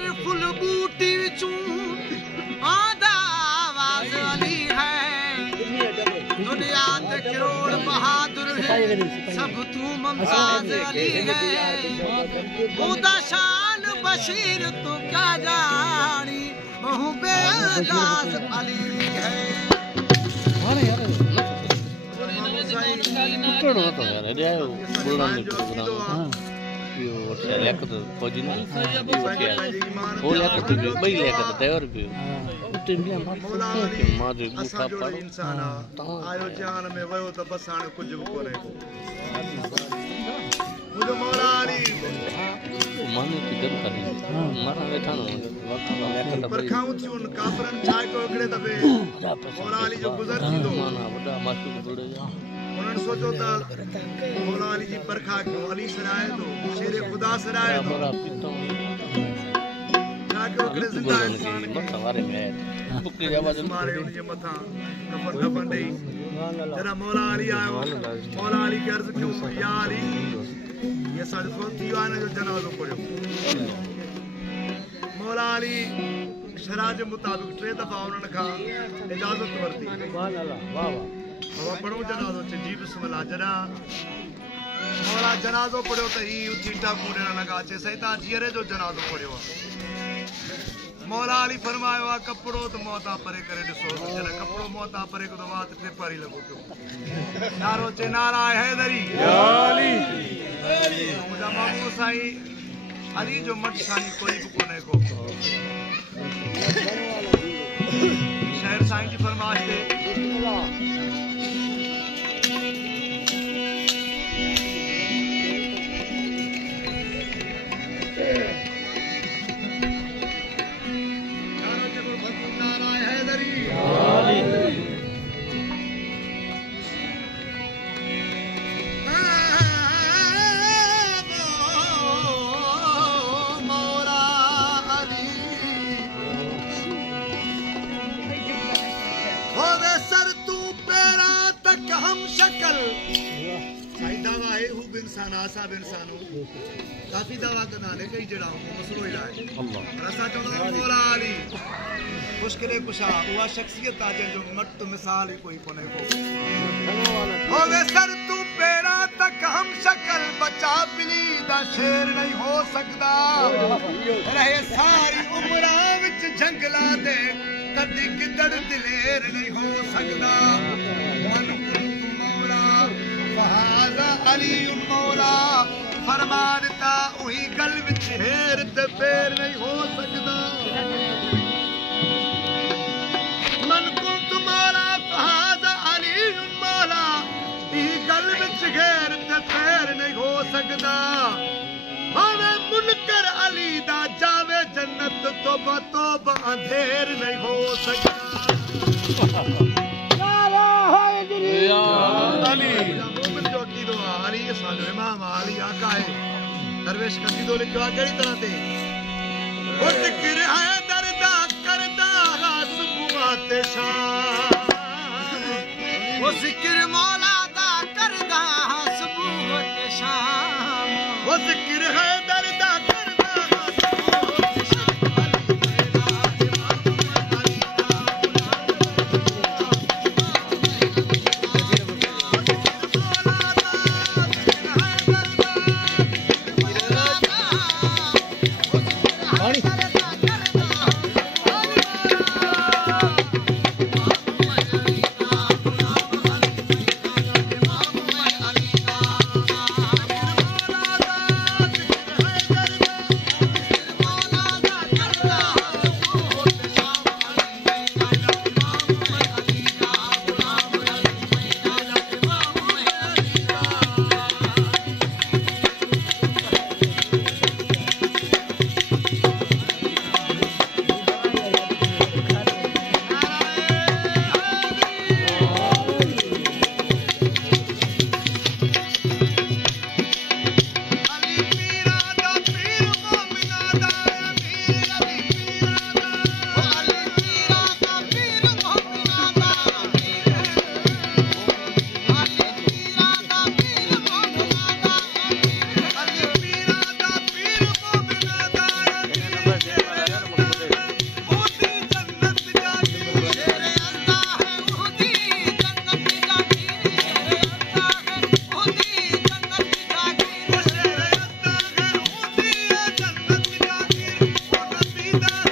हर full बूटी विचूं आदा आवाज अली है दुनिया ते करोड़ बहादुर है सब तू मुमताज अली है खुदा शान बशीर तू क्या जानी बहु बेअंदाज अली है कुकड़ो तो यार जाओ बुलाने प्रोग्राम यो लेक तो फौजी ना वो लेक तो बई लेक तो तैयार भी उते भी के मारे बुखा पड़ इंसान आयो जान में वयो तो बसाण कुछ भी कोने को मुझे मौला अली माने की गल करी मारा वेठा न पर खाऊं थी उन काफरन चाय को एकड़े दबे मौला अली जो गुजर थी तो माना बड़ा मास्टर जुड़े जा उन्होंने सोचो था मौला अली जी परखा क्यों अली सराय तो शेर खुदा सराय तो बड़ा पिता जाके ओकड़े जिंदा इंसान बस हमारे में बुकरी आवाज मारे उनके मथा कफन दफन दे जरा मौला अली आयो मौला अली के अर्ज क्यों या अली ये साढ़े थी आने जो जनाजो पड़ो मौला अली शरा के मुताबिक 3 दफा उन्होंने कहा इजाजत वरती सुभान अल्लाह वाह वाह बाबा पढ़ो जनाजो चे जी बिस्मिल्लाह जना मौला जनाजो पढ़ो तो ही उठीटा कूड़े ना लगा चे सैता जियरे जो जनाजो पढ़ो मौला अली फरमायो आ कपड़ो तो मौता परे करे दिसो जने कपड़ो मौता परे को तो बात ते पारी लगो तो नारो चे नारा हैदरी या अली मुझा मामू साईं अली जो मट साईं कोई भी कोने को शहर साईं जी फरमाइश थे साहब इंसानो काफी दवा करना ने कई जड़ा मसलो इलाज अल्लाह रसा चोदा मौला अली मुश्किल कुशा हुआ शख्सियत आज जो मत मिसाल ही कोई कोने को होवे सर तू पेरा तक हम शक्ल बचा बिली दा शेर नहीं हो सकदा रहे सारी उम्र विच जंगला दे कदी किदड़ दिलेर नहीं हो सकदा मन मौला फहाजा अली मौला फरमानता वही गल विच हेर ते फेर नहीं हो सकदा मन कुंत मौला फहाजा अली मौला वही गल विच घेर ते फेर नहीं हो सकदा हवे मुनकर अली दा जावे जन्नत तौबा तौबा अंधेर नहीं हो सकदा या अली अली सालो इमाम अली आका है दरवेश कसीदो लिखवा केड़ी तरह ते ओ जिक्र है दर्दा करदा सुबह ते शाम वो जिक्र मौला दा करदा सुबह ते शाम वो जिक्र है दर्दा दा